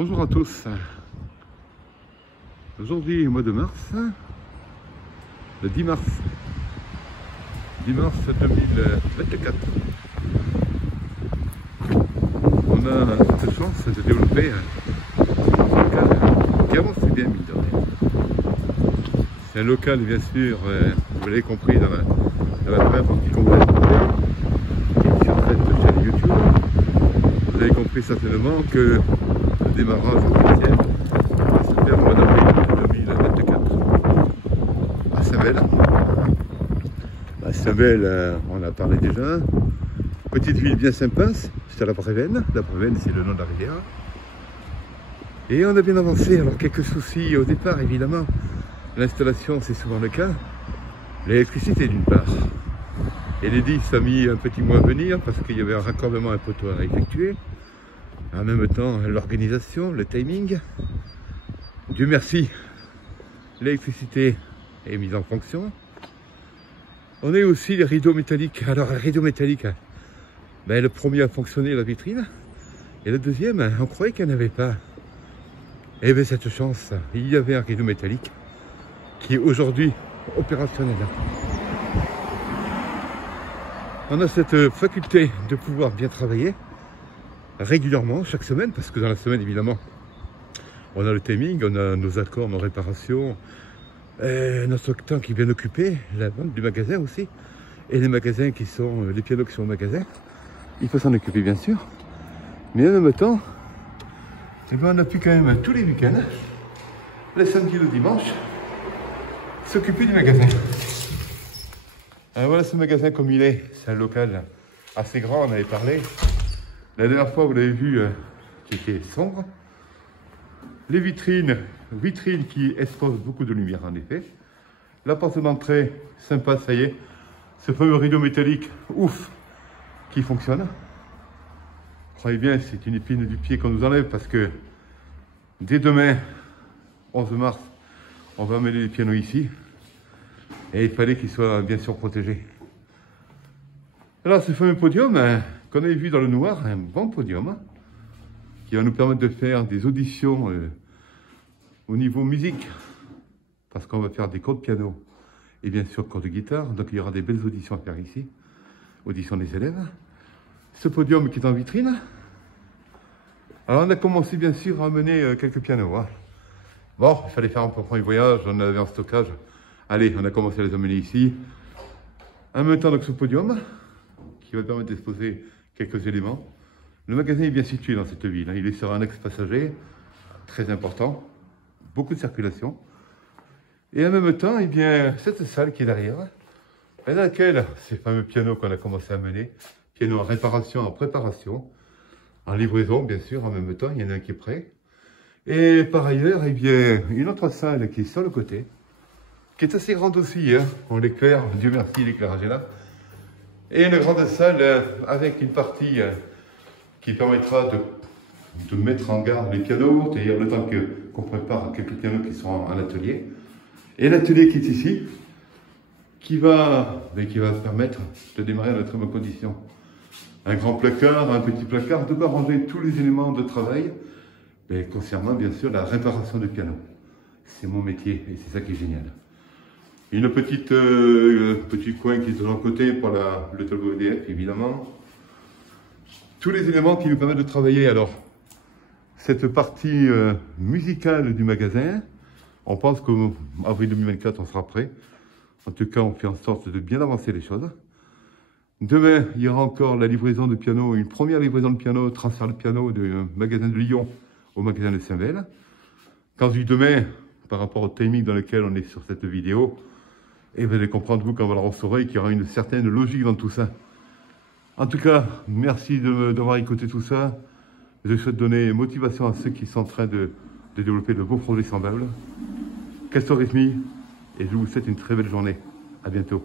Bonjour à tous. Aujourd'hui, au mois de mars, le 10 mars 2024, on a cette chance de développer un local qui avance bien, mine de rien. C'est un local, bien sûr, vous l'avez compris dans la première partie qu'on vous a écoutée, qui est sur cette chaîne YouTube. Vous avez compris certainement que le démarrage officiel va se faire au mois d'avril 2024 à Saint-Bel. À Saint-Bel, on a parlé déjà. Petite ville bien sympa, c'est à la Brévenne. La Brévenne, c'est le nom de la rivière. Et on a bien avancé. Alors, quelques soucis au départ, évidemment. L'installation, c'est souvent le cas. L'électricité, d'une part. Et l'Enedis a mis un petit mois à venir parce qu'il y avait un raccordement à poteau à effectuer. En même temps, l'organisation, le timing. Dieu merci, l'électricité est mise en fonction. On a aussi les rideaux métalliques. Alors, les rideaux métalliques, ben, le premier a fonctionné, la vitrine. Et le deuxième, on croyait qu'il n'y en avait pas. Et bien, cette chance, il y avait un rideau métallique qui est aujourd'hui opérationnel. On a cette faculté de pouvoir bien travailler régulièrement, chaque semaine, parce que dans la semaine, évidemment, on a le timing, on a nos accords, nos réparations, notre temps qui vient occuper, la vente du magasin aussi, et les magasins qui sont, les pianos qui sont au magasin. Il faut s'en occuper, bien sûr. Mais en même temps, eh bien, on a pu quand même tous les week-ends, les samedis et le dimanche, s'occuper du magasin. Alors voilà ce magasin comme il est. C'est un local assez grand, on avait parlé. La dernière fois, vous l'avez vu, qui était sombre. Les vitrines qui exposent beaucoup de lumière en effet. La porte d'entrée, sympa, ça y est. Ce fameux rideau métallique, ouf, qui fonctionne. Croyez bien, c'est une épine du pied qu'on nous enlève parce que dès demain, 11 mars, on va amener les pianos ici. Et il fallait qu'ils soient bien sûr protégés. Alors ce fameux podium qu'on avait vu dans le noir, un bon podium, qui va nous permettre de faire des auditions au niveau musique, parce qu'on va faire des cours de piano et bien sûr cours de guitare, donc il y aura des belles auditions à faire ici, auditions des élèves. Ce podium qui est en vitrine. Alors on a commencé bien sûr à amener quelques pianos. Bon, il fallait faire un premier voyage, on avait en stockage. Allez, on a commencé à les amener ici. En même temps, donc, ce podium, qui va permettre d'exposer quelques éléments. Le magasin est bien situé dans cette ville. Il est sur un axe passager, très important, beaucoup de circulation. Et en même temps, eh bien, cette salle qui est derrière, dans laquelle ces fameux pianos qu'on a commencé à amener, pianos en réparation, en préparation, en livraison, bien sûr, en même temps, il y en a un qui est prêt. Et par ailleurs, eh bien, une autre salle qui est sur le côté, qui est assez grande aussi, hein. On l'éclaire, Dieu merci, l'éclairage est là. Et une grande salle avec une partie qui permettra de mettre en garde les pianos, c'est-à-dire le temps qu'on prépare quelques pianos qui sont en atelier. Et l'atelier qui est ici, qui va permettre de démarrer dans de très bonnes conditions. Un grand placard, un petit placard, de quoi ranger tous les éléments de travail, mais concernant bien sûr la réparation du piano. C'est mon métier et c'est ça qui est génial. Une petit coin qui est de l'autre côté pour le tableau EDF, évidemment. Tous les éléments qui nous permettent de travailler. Alors, cette partie musicale du magasin, on pense qu'en avril 2024, on sera prêt. En tout cas, on fait en sorte de bien avancer les choses. Demain, il y aura encore la livraison de piano, une première livraison de piano, transfert de piano du magasin de Lyon au magasin de Saint-Bel. Quand je dis demain, par rapport au timing dans lequel on est sur cette vidéo, et vous allez comprendre, vous, quand on va la restaurer, qu'il y aura une certaine logique dans tout ça. En tout cas, merci d'avoir écouté tout ça. Je souhaite donner motivation à ceux qui sont en train de développer de beaux projets semblables. Castor Resmi, et je vous souhaite une très belle journée. À bientôt.